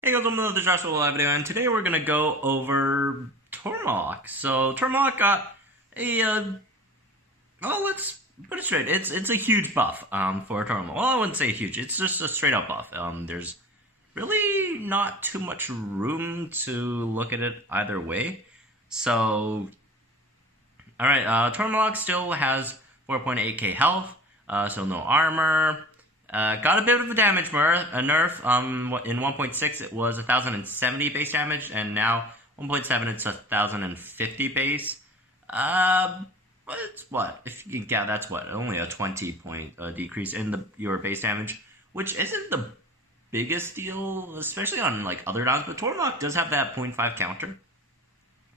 Hey guys, welcome to the Jurassic live video, and today we're gonna go over Tuoramoloch. So Tuoramoloch got a well, let's put it straight. It's a huge buff for Tuoramoloch. Well, I wouldn't say huge. It's just a straight up buff. There's really not too much room to look at it either way. So, all right, Tuoramoloch still has 4.8k health, so no armor. Got a bit of a damage nerf. In 1.6 it was 1,070 base damage, and now 1.7 it's 1,050 base. But it's what? If you can, yeah, that's what, only a 20 point decrease in your base damage, which isn't the biggest deal, especially on like other downs. But Tuoramoloch does have that 0.5 counter,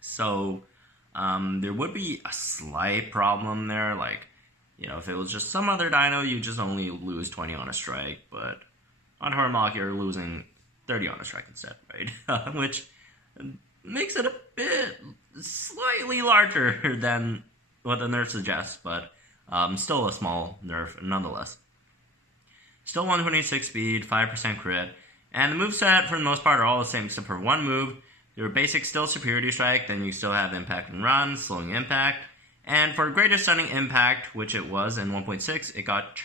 so there would be a slight problem there, like. You know, if it was just some other dino, you just only lose 20 on a strike, but on Tuoramoloch, you're losing 30 on a strike instead, right? Which makes it a bit slightly larger than what the nerf suggests, but still a small nerf nonetheless. Still 126 speed, 5% crit, and the moveset for the most part are all the same except for one move. Your basic still Superiority Strike, then you still have Impact and Run, slowing impact. And for Greater Stunning Impact, which it was in 1.6, it got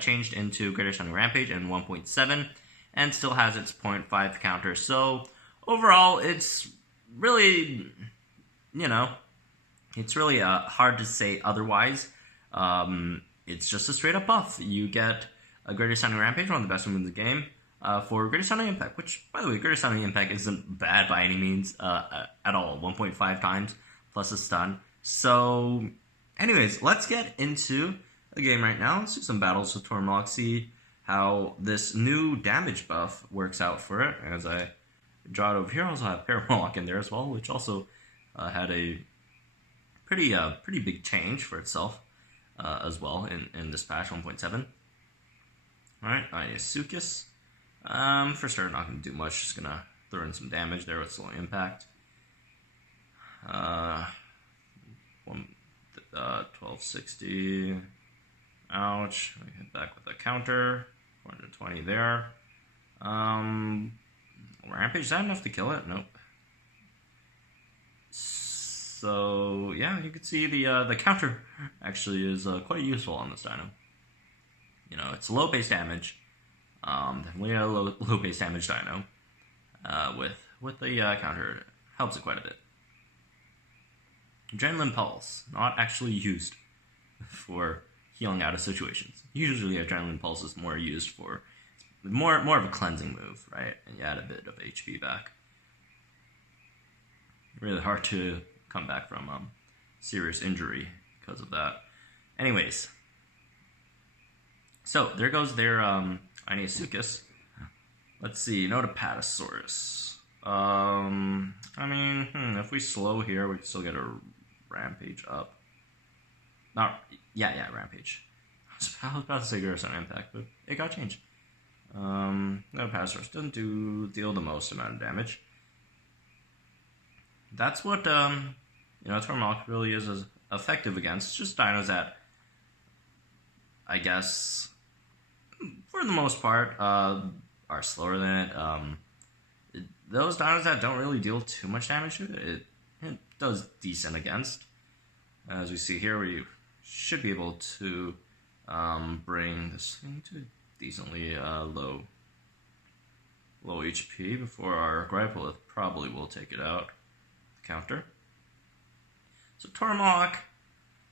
changed into Greater Stunning Rampage in 1.7, and still has its 0.5 counter. So, overall, it's really, it's really hard to say otherwise. It's just a straight up buff. You get a Greater Stunning Rampage, one of the best moves in the game, for Greater Stunning Impact, which, by the way, Greater Stunning Impact isn't bad by any means at all. 1.5 times plus a stun. So, anyways, let's get into the game right now. Let's do some battles with Tuoramoloch, see how this new damage buff works out for it. As I draw it over here, I also have Tuoramoloch in there as well, which also had a pretty big change for itself as well in this patch 1.7. Alright, Isuchus. For sure, not going to do much, just going to throw in some damage there with slow impact. 1260. Ouch. I hit back with a counter. 420 there. Rampage, is that enough to kill it? Nope. So, yeah, you can see the counter actually is quite useful on this dino. You know, it's low base damage. Definitely a low base damage dino. With the counter, it helps it quite a bit. Adrenaline Pulse, not actually used for healing out of situations. Usually Adrenaline Pulse is more used for more of a cleansing move, right? And you add a bit of HP back. Really hard to come back from serious injury because of that. Anyways, so there goes their Isuchus. Let's see, Notapatosaurus. I mean, if we slow here, we can still get a Rampage up. Rampage. I was about to say Greater Impact, but it got changed. Notapatosaurus doesn't deal the most amount of damage. That's what Tuoramoloch really is as effective against. Just dinos that, I guess, for the most part, are slower than it. Those dinos that don't really deal too much damage to it, it does decent against. As we see here, we should be able to bring this thing to decently low HP before our Gripelith probably will take it out. Counter. So Tuoramoloch,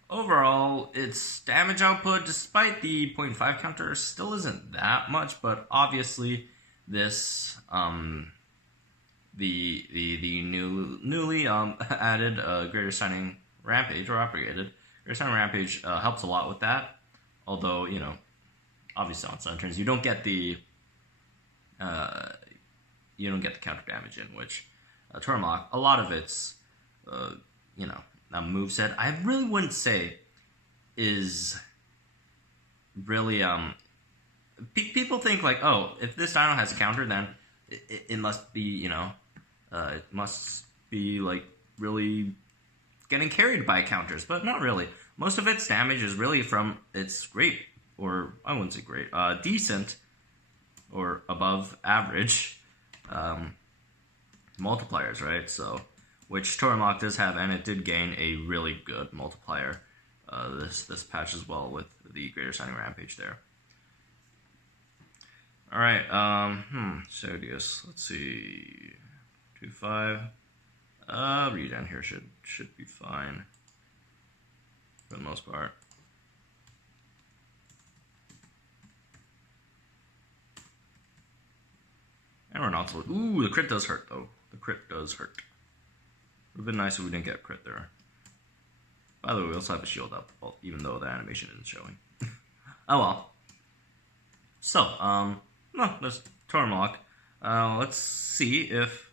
overall, its damage output, despite the 0.5 counter, still isn't that much, but obviously this the newly added Greater Stunning Rampage, or upgraded Greater Stunning Rampage, helps a lot with that. Although, obviously on stun turns you don't get the counter damage in, which Tuoramoloch, a lot of its moveset, I really wouldn't say is really people think like, oh, if this dino has a counter, then it must be, it must be like really getting carried by counters, but not really. Most of its damage is really from its great, or I wouldn't say great, decent or above average multipliers, right? So, which Tuoramoloch does have, and it did gain a really good multiplier this patch as well with the Greater Signing Rampage there. All right, Sodius. Let's see, 2-5. Regen here should be fine for the most part. And we're not so. Ooh, the crit does hurt though. The crit does hurt. It would have been nice if we didn't get crit there. By the way, we also have a shield up, even though the animation isn't showing. Oh well. So, no, there's Tuoramoloch. Let's see if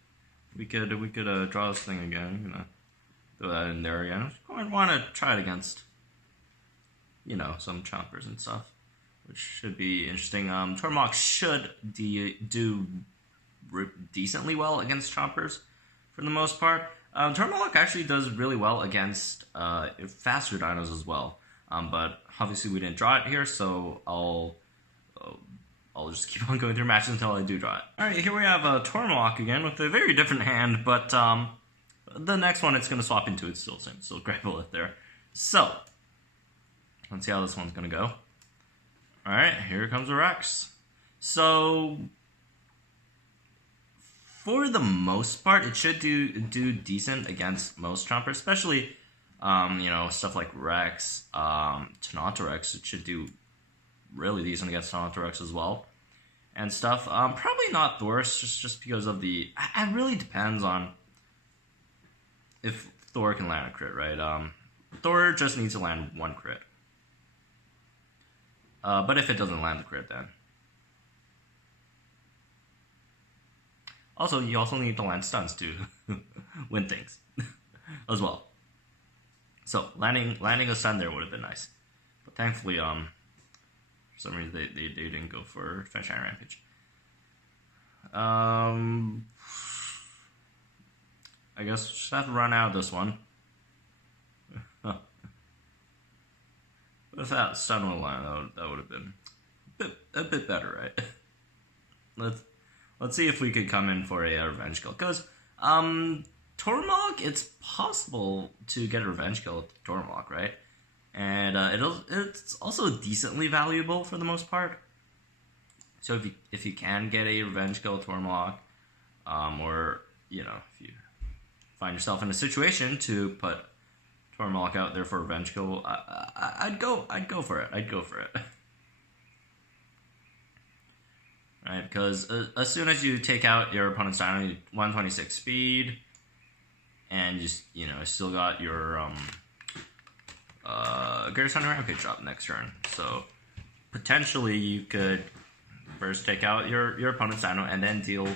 we could draw this thing again. I'm gonna throw that in there again. I want to try it against, some chompers and stuff, which should be interesting. Tuoramoloch should do decently well against chompers for the most part. Tuoramoloch actually does really well against faster dinos as well. But obviously we didn't draw it here, so I'll just keep on going through matches until I do draw it. Alright, here we have Tuoramoloch again with a very different hand, but the next one it's going to swap into, it's still the same, still Grappleth there. So, let's see how this one's going to go. Alright, here comes a Rex. So, for the most part, it should do decent against most chompers, especially, stuff like Rex, Tanotorex. It should do really decent against Tanotorex as well, and stuff. Probably not Thor's, just because of the. It really depends on if Thor can land a crit, right? Thor just needs to land one crit. But if it doesn't land the crit, then. Also, you also need to land stuns to win things as well. So, landing a stun there would have been nice. But thankfully, for some reason, they didn't go for Sunshine Rampage. I guess we'll just have to run out of this one. If that stun would land, that would have been a bit better, right? Let's see if we could come in for a revenge kill, because Tuoramoloch, it's possible to get a revenge kill with Tuoramoloch, right? And it's also decently valuable for the most part. So if you can get a revenge kill with Tuoramoloch, or if you find yourself in a situation to put Tuoramoloch out there for a revenge kill, I'd go for it. I'd go for it. Right, because as soon as you take out your opponent's dino, 126 speed, and just still got your Greater Signing Rampage up next turn. So potentially you could first take out your opponent's dino and then deal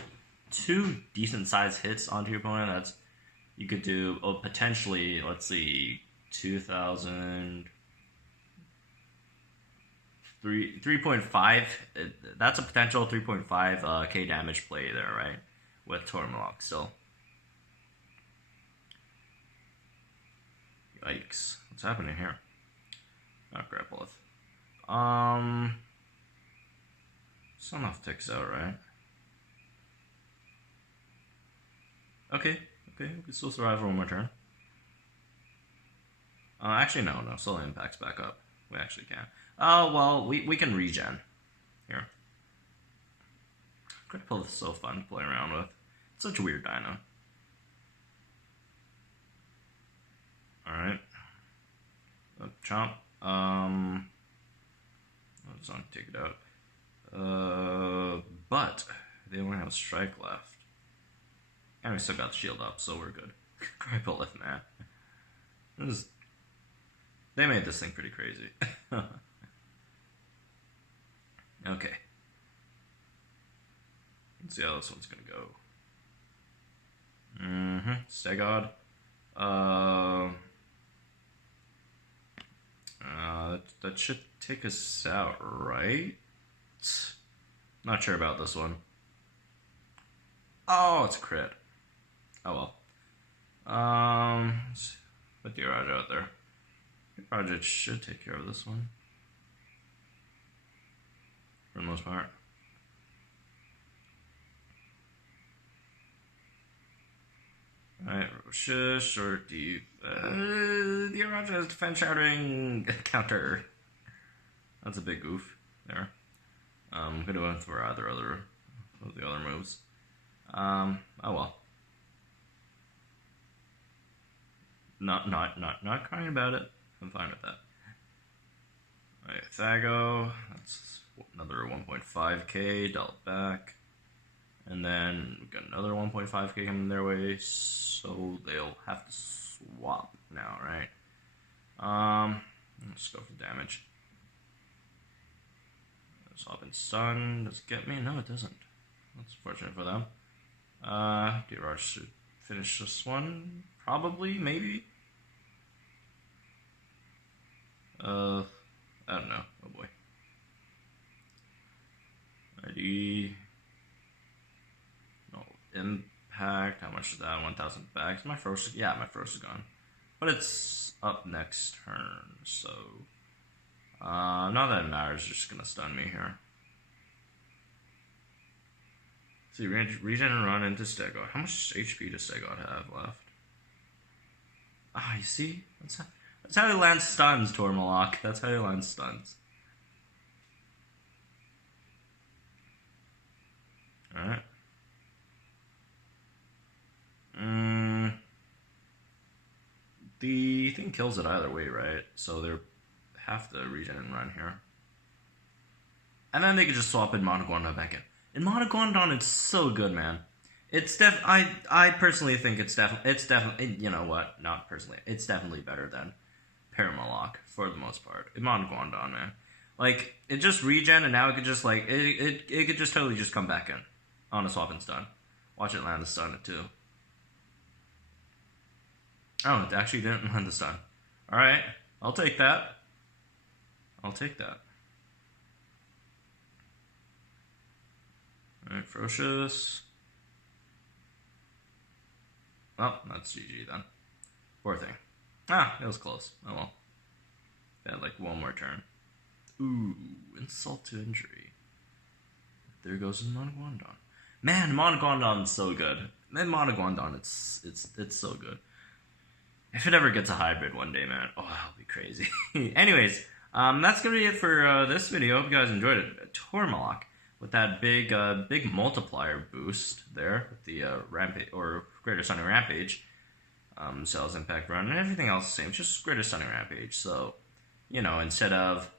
2 decent sized hits onto your opponent. You could do potentially, let's see, 2,000. 3.5. That's a potential 3.5 K damage play there, right? With Tuoramoloch. So, yikes! What's happening here? Not Grappleth. Sun off ticks out, right? Okay, we can still survive for one more turn. Actually, no, Soul Impact's back up. We actually can. Oh, well, we can regen. Here. Grappleth is so fun to play around with. It's such a weird dino. Alright. Chomp. I'll just take it out. But they only have a strike left. And we still got the shield up, so we're good. Grappleth, man. They made this thing pretty crazy. Okay. Let's see how this one's gonna go. Stegod. That should take us out, right? Not sure about this one. Oh, it's a crit. Oh well. Put the Raj out there. The project should take care of this one. For the most part. Shush or deep. The Araja has defense shattering counter. That's a big goof there. Could have went for either of the other moves. Oh well. Not crying about it. I'm fine with that. Alright, Thago. That's another 1.5k, dealt back. And then we got another 1.5k coming their way, so they'll have to swap now, right? Let's go for damage. Swap and stun. Does it get me? No, it doesn't. That's fortunate for them. D-Rush should finish this one. Probably, maybe. I don't know. Oh boy. Ready. No impact. How much is that? 1,000 bags. My frost. Yeah, my frost is gone. But it's up next turn, so not that it matters. Just gonna stun me here. See, regen and run into Stegot. How much HP does Stegot have left? Ah, you see? That's how he lands stuns, Tuoramoloch. That's how he lands stuns. Alright. The thing kills it either way, right? So they have to regen and run here. And then they could just swap in Monogondon back in. And Monogondon is so good, man. It's I personally think it's definitely, you know what? Not personally. It's definitely better than Tuoramoloch for the most part. Monogondon, man. Like, it just regen and now it could just like it could just totally just come back in on a swap and stun. Watch it land the stun at 2. Oh, it actually didn't land the stun. Alright, I'll take that. I'll take that. Alright, Ferocious. Well, that's GG then. Poor thing. Ah, it was close. Oh well. They had like one more turn. Ooh, insult to injury. There goes Monogondon. Man, Monogondon's so good. Man, Monogondon, it's so good. If it ever gets a hybrid one day, man, oh, that'll be crazy. Anyways, that's gonna be it for this video. Hope you guys enjoyed it. Tuoramoloch with that big multiplier boost there with the Rampage or Greater Stunning Rampage, Cells Impact Run, and everything else the same. Just Greater Stunning Rampage. So, you know, instead of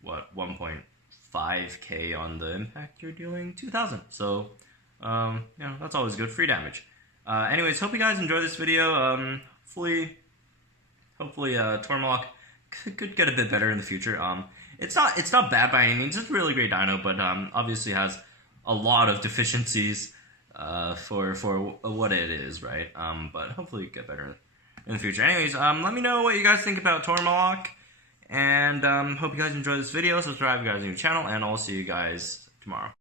what 1.5k on the impact, you're dealing 2,000. So, you know, that's always good. Free damage. Anyways, hope you guys enjoyed this video. Hopefully, Tuoramoloch could get a bit better in the future. It's not bad by any means. It's a really great dino, but obviously has a lot of deficiencies for what it is, right? But hopefully get better in the future. Anyways, let me know what you guys think about Tuoramoloch, and hope you guys enjoyed this video. Subscribe if you guys are new to the channel, and I'll see you guys tomorrow.